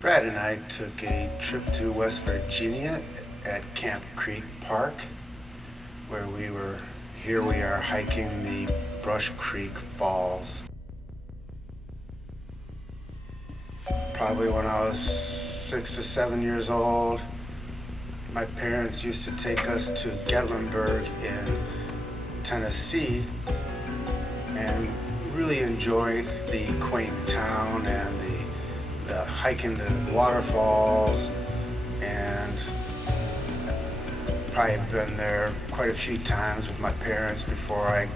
Brad and I took a trip to West Virginia at Camp Creek Park, where here we are hiking the Brush Creek Falls. Probably when I was 6 to 7 years old, my parents used to take us to Gatlinburg in Tennessee and really enjoyed the quaint town and the hiking the waterfalls, and probably been there quite a few times with my parents before I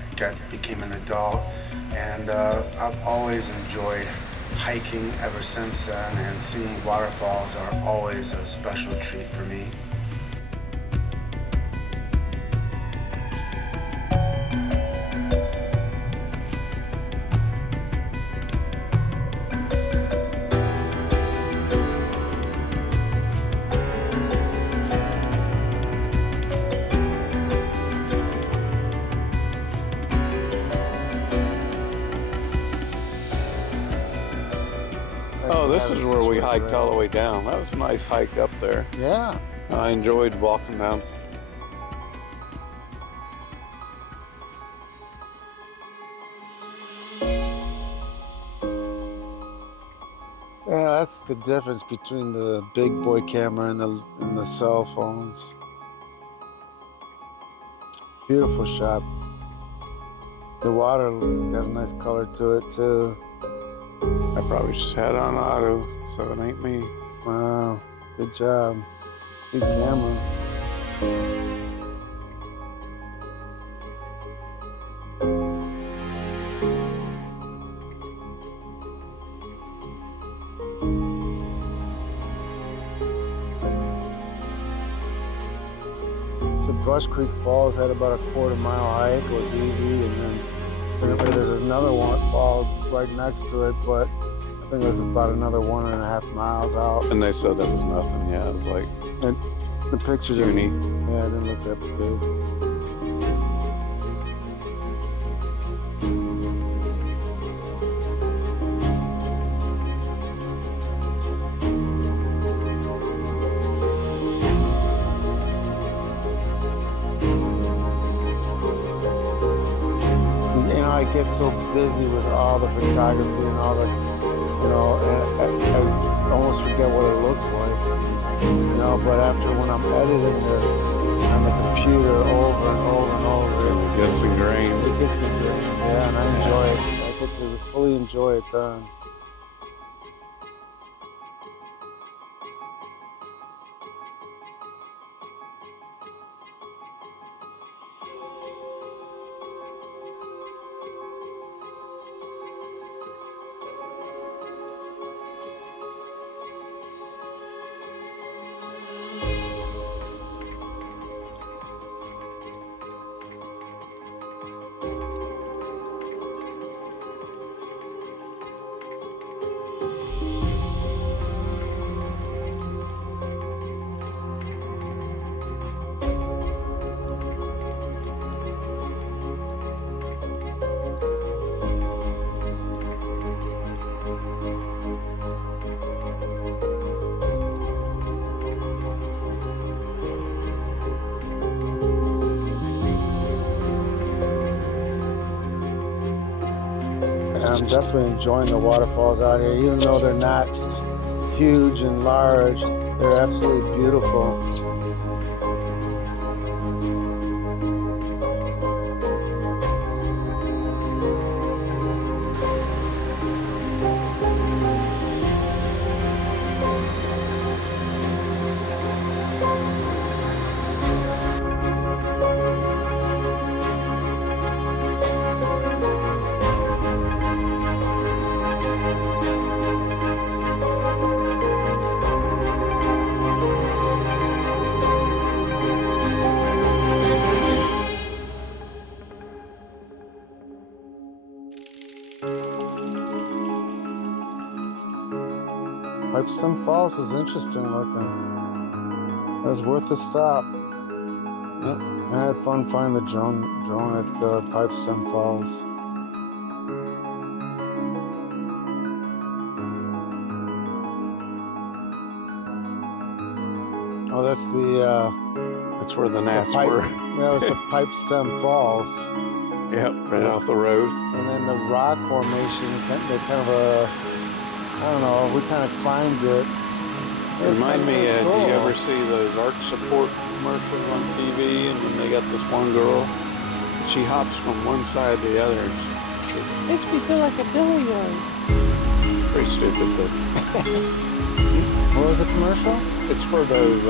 became an adult, and I've always enjoyed hiking ever since then, and seeing waterfalls are always a special treat for me. Oh, this is where we hiked all the way down. That was a nice hike up there. Yeah. I enjoyed walking down. Yeah, that's the difference between the big boy camera and the cell phones. Beautiful shot. The water got a nice color to it too. I probably just had on auto, so it ain't me. Wow, good job. Good camera. So Brush Creek Falls had about a quarter-mile hike. It was easy, and then there's another one fall right next to it, but I think it was about another 1.5 miles out. And they said that was nothing. Yeah, it was like And the pictures are, uni. yeah, it didn't look that good. I get so busy with all the photography and all the, and I almost forget what it looks like, but after when I'm editing this on the computer over and over and over, It gets ingrained. Yeah, and I enjoy it. I get to fully enjoy it then. I'm definitely enjoying the waterfalls out here, even though they're not huge and large. They're absolutely beautiful. Pipestem Falls was interesting looking. It was worth a stop. Yep. I had fun finding the drone at the Pipestem Falls. Oh, that's That's where the gnats pipe. were. That was the Pipestem Falls. Yep, right off the road. And then the rock formation, they kind of I don't know, we kind of climbed it. Remind me, cool. do you ever see those arch support commercials on TV? And then they got this one girl, she hops from one side to the other. It makes me feel like a billiard. Pretty stupid, but. What was the commercial? It's for those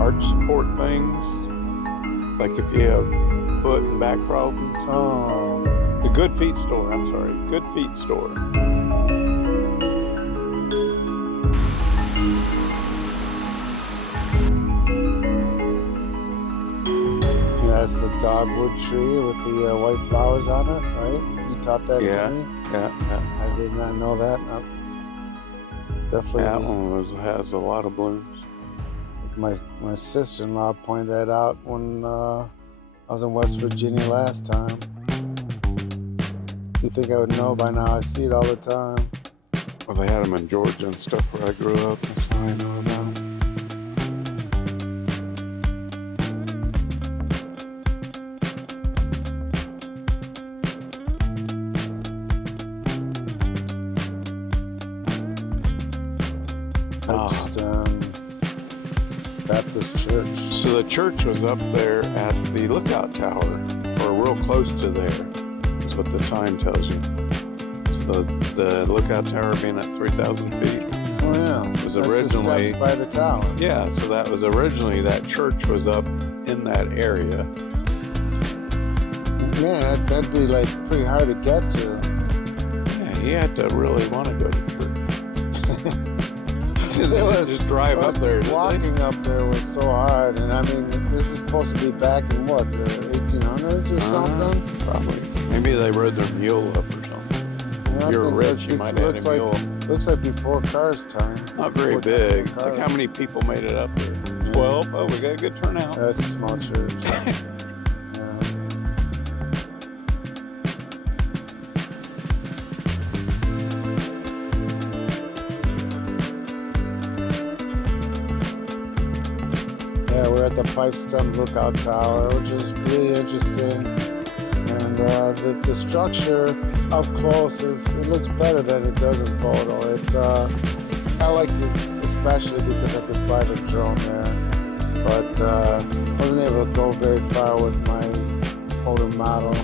arch support things. Like if you have foot and back problems. Oh. The Good Feet store, I'm sorry. Good Feet store. That's the dogwood tree with the white flowers on it, right? You taught that to me? Yeah. I did not know that. Definitely. That one has a lot of blooms. My sister-in-law pointed that out when I was in West Virginia last time. You think I would know by now? I see it all the time. Well, they had them in Georgia and stuff where I grew up. That's how I know about them. Baptist church. So the church was up there at the Lookout Tower, or real close to there, is what the sign tells you. It's the Lookout Tower being at 3,000 feet. Oh yeah, it was that's originally the steps by the tower. Yeah, so that was originally, that church was up in that area. Man, that'd be like pretty hard to get to. Yeah, you had to really want to go to church. It was just drive up there. Walking up there was so hard, and I mean, this is supposed to be back in what, the 1800s or something? Probably. Maybe they rode their mule up or something. If you're rich, you might have a mule. Looks like before cars' time. Not very big. Like how many people made it up there? 12. Oh, we got a good turnout. That's a small church. We're at the Pipestem Lookout Tower, which is really interesting. And the structure up close it looks better than it does in photo. I liked it especially because I could fly the drone there, but wasn't able to go very far with my older model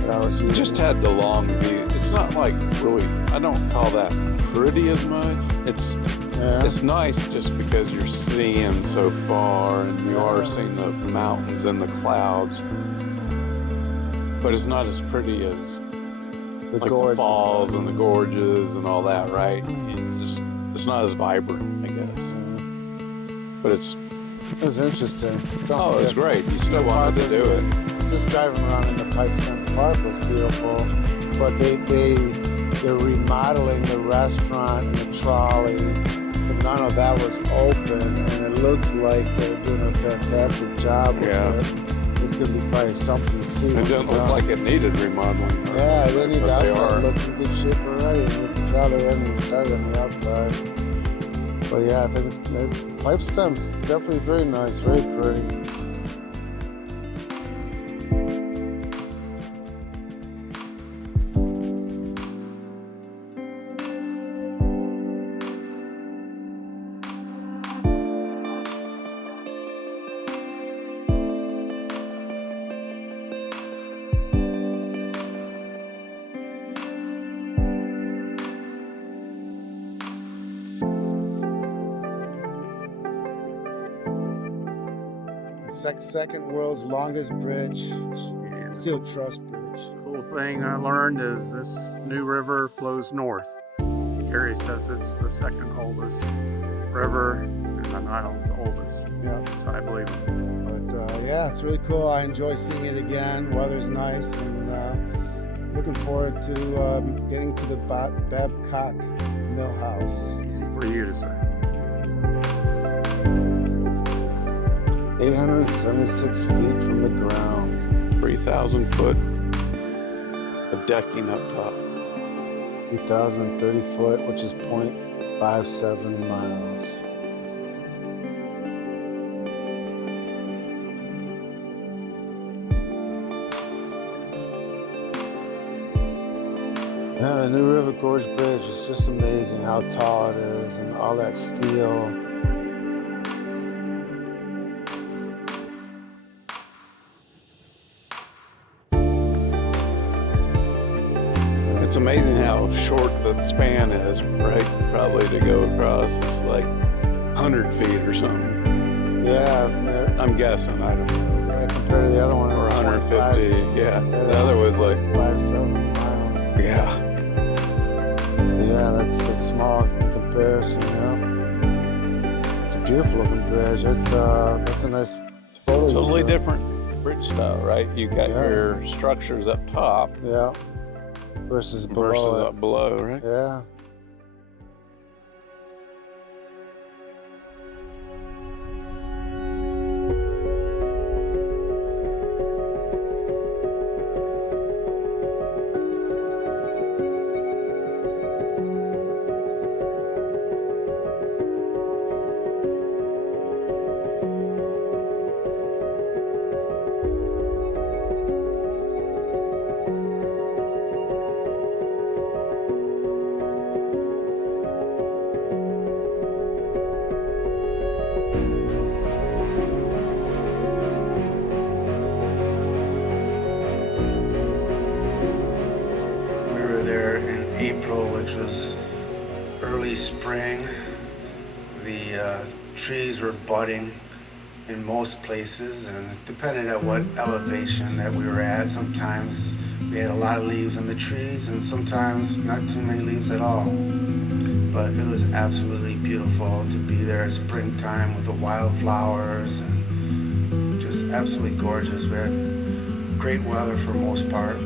that I was using. Just had the long view. It's not like really, I don't call that pretty as much. It's nice just because you're seeing so far and you are seeing the mountains and the clouds, but it's not as pretty as the falls and the gorges and all that, right? It's not as vibrant, I guess. But it was interesting. Oh, it was great. You still wanted to do it. Just driving around in the Pipestem Park was beautiful, but they're remodeling the restaurant and the trolley. So none of that was open, and it looked like they were doing a fantastic job with it. It's going to be probably something to see. It doesn't look like it needed remodeling. Yeah, it didn't. That's looking good shape already. And you can tell they haven't even started on the outside. But yeah, I think it's Pipestem's definitely very nice, very pretty. Second world's longest bridge, Steel Truss Bridge. Cool thing I learned is this new river flows north. Gary says it's the second oldest river, and the Nile's the oldest. Yeah. So I believe it. But yeah, it's really cool. I enjoy seeing it again. Weather's nice, and looking forward to getting to the Babcock Mill House. Easy for you to say. 876 feet from the ground. 3,000 foot of decking up top. 3,030 foot, which is 0.57 miles. Yeah, the new River Gorge Bridge is just amazing how tall it is and all that steel. It's amazing how short the span is, right? Probably to go across. It's like 100 feet or something. Yeah, I'm guessing. I don't know. yeah, compared to the other one, Or it's 150. Yeah. The other was like 5-7 miles. Yeah. Yeah, that's small in comparison. It's a beautiful looking bridge. That's a nice photo. Totally different bridge style, right? You got Yeah. your structures up top. Yeah. Versus below. Versus it. up below, right? Yeah. We were there in April, which was early spring. The trees were budding in most places, and depending on what elevation that we were at, sometimes we had a lot of leaves on the trees and sometimes not too many leaves at all. But it was absolutely beautiful to be there at springtime with the wildflowers and just absolutely gorgeous. We had great weather for most part.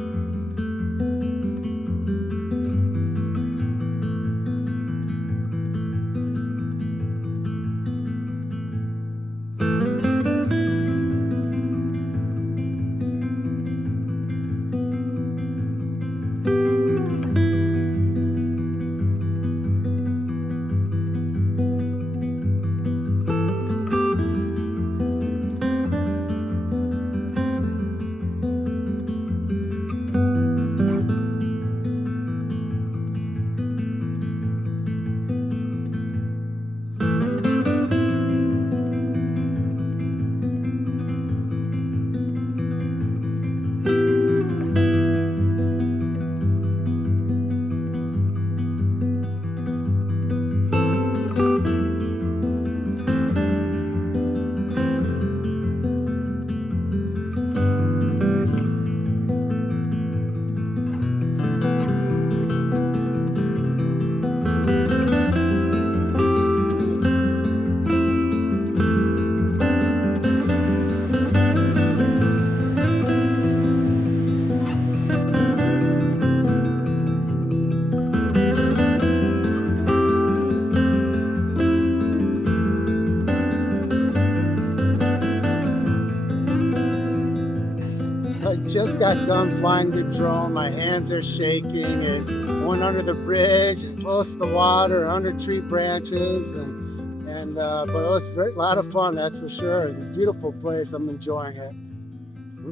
I just got done flying the drone. My hands are shaking and going under the bridge and close to the water, under tree branches, but it was a lot of fun, that's for sure. Beautiful place. I'm enjoying it.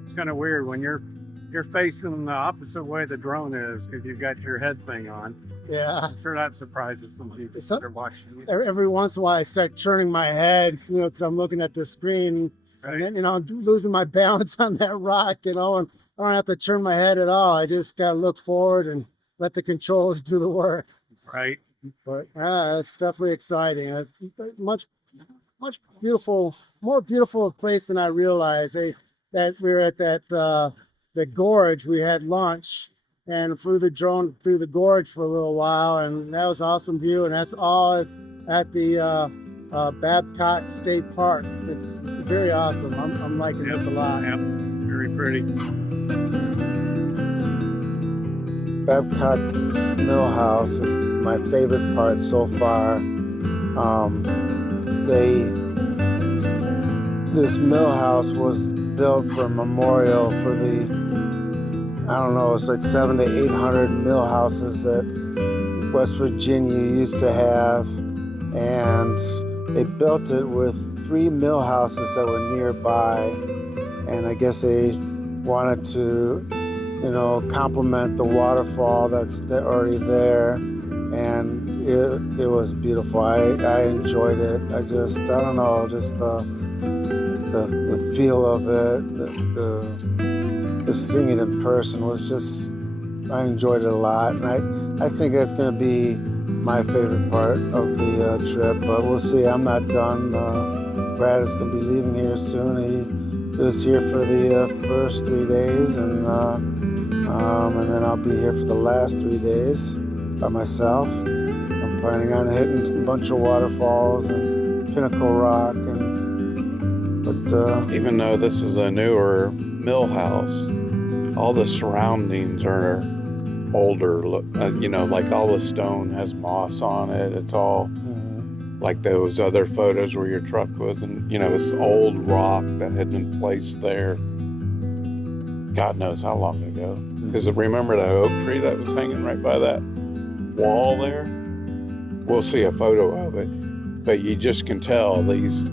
It's kind of weird when you're facing the opposite way the drone is because you've got your head thing on. Yeah. I'm sure that surprises some people that are watching you. Every once in a while, I start turning my head, because I'm looking at the screen, Right. and then, I'm losing my balance on that rock, and I don't have to turn my head at all. I just gotta look forward and let the controls do the work. Right. But it's definitely exciting. Much more beautiful place than I realized. That we were at the gorge. We had lunch and flew the drone through the gorge for a little while, and that was an awesome view. And that's all at the Babcock State Park. It's very awesome. I'm liking this a lot. Yep. Very pretty. Babcock Mill House is my favorite part so far. This mill house was built for a memorial for the, I don't know, it's like 700 to 800 mill houses that West Virginia used to have, and they built it with 3 mill houses that were nearby, and I guess they wanted to complement the waterfall that's already there. And it was beautiful. I enjoyed it. I don't know, just the feel of it, the seeing it in person was just, I enjoyed it a lot. And I think that's going to be my favorite part of the trip, but we'll see. I'm not done. Brad is going to be leaving here soon. He was here for the first 3 days, and then I'll be here for the last 3 days by myself. I'm planning on hitting a bunch of waterfalls and Pinnacle Rock, but even though this is a newer mill house, all the surroundings are older. Like all the stone has moss on it. It's all like those other photos where your truck was, and this old rock that had been placed there God knows how long ago. Because remember that oak tree that was hanging right by that wall there? We'll see a photo of it, but you just can tell these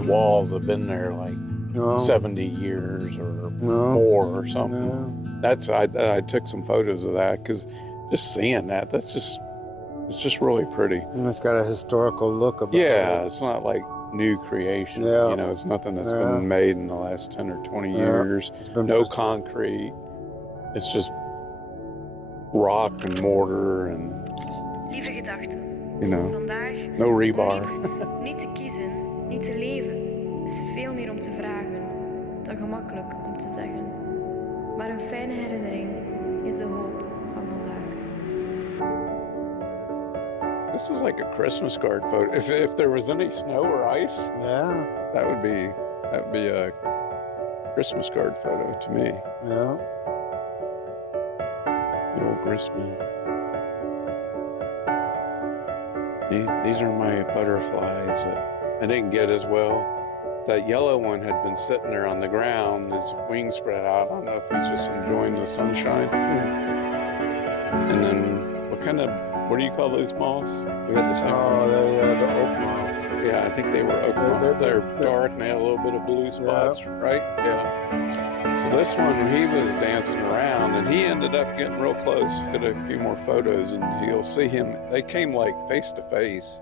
walls have been there like 70 years or more or something. I took some photos of that because just seeing that, it's just really pretty. And it's got a historical look about it. Yeah, it's not like new creation. Yeah. It's nothing that's been made in the last 10 or 20 years. It's been no concrete. It's just rock and mortar and Lieve gedachten. Vandaag no om rebar. niet te kiezen, niet te leven, is veel meer om te vragen dan gemakkelijk om te zeggen. Maar een fijne herinnering is de hoop van vandaag. This is like a Christmas card photo. If there was any snow or ice, that would be a Christmas card photo to me. Yeah. The old gristmill. These are my butterflies that I didn't get as well. That yellow one had been sitting there on the ground, his wings spread out. I don't know if he's just enjoying the sunshine. And then what do you call those moths? We had the same. Oh, the oak moths. Yeah, I think they were oak moths. They're dark and they had a little bit of blue spots, right? Yeah. So this one, he was dancing around and he ended up getting real close. Got a few more photos and you'll see him. They came like face to face.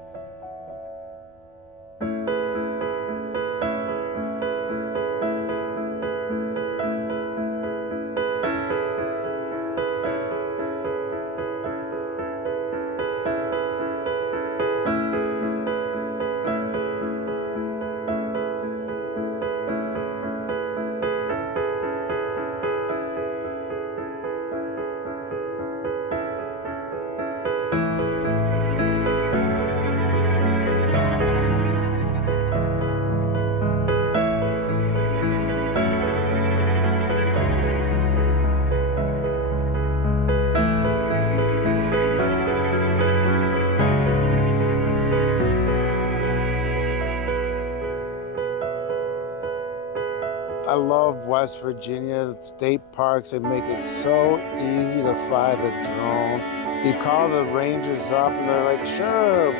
I love West Virginia, the state parks. They make it so easy to fly the drone. You call the rangers up and they're like, sure,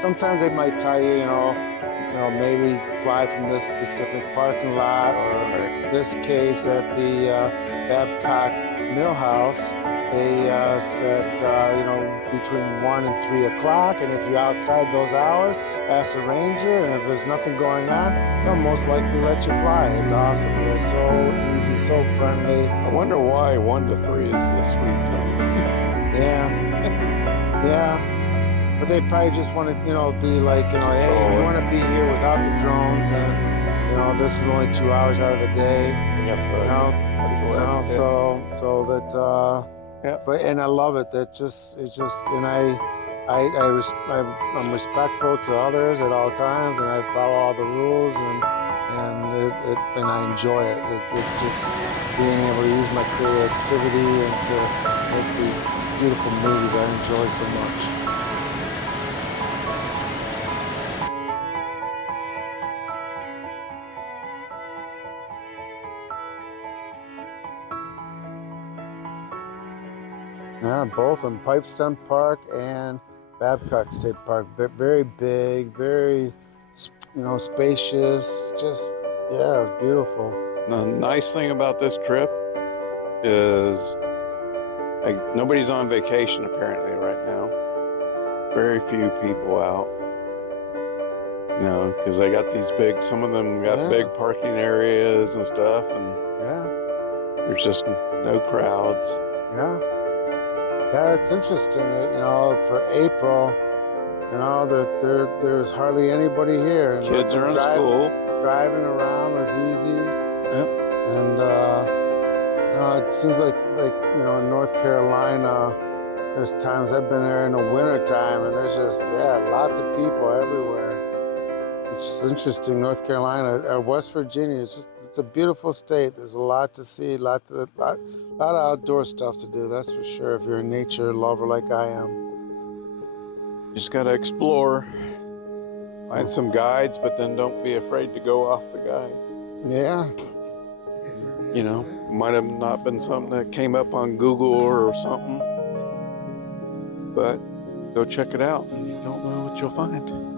sometimes they might tell you, maybe fly from this specific parking lot, or in this case at the Babcock Mill House, they said, between 1 and 3 o'clock, and if you're outside those hours, ask the ranger, and if there's nothing going on, they'll most likely let you fly. It's awesome. They're so easy, so friendly. I wonder why 1 to 3 is the sweet zone. Yeah. But they probably just want to, be like, hey, if you want to be here without the drones, and, this is only 2 hours out of the day. Yes, so that, but, and I love it. And I'm respectful to others at all times, and I follow all the rules, and I enjoy it. It's just being able to use my creativity and to make these beautiful movies I enjoy so much. Yeah, both in Pipestem Park and Babcock State Park. Very big, very, spacious. Just, it's beautiful. The nice thing about this trip is like nobody's on vacation apparently right now. Very few people out. You know, because they got these big, some of them got big parking areas and stuff, and there's just no crowds. Yeah, it's interesting that, you know, for April, you know, there's hardly anybody here. And kids are in school. Driving around was easy. Yep. And, you know, it seems like, you know, in North Carolina, there's times I've been there in the winter time, and there's just, lots of people everywhere. It's just interesting. North Carolina, West Virginia, it's a beautiful state. There's a lot to see, lot of outdoor stuff to do, that's for sure, if you're a nature lover like I am. Just gotta explore. Find some guides, but then don't be afraid to go off the guide. Yeah. You know, might have not been something that came up on Google or something, but go check it out and you don't know what you'll find.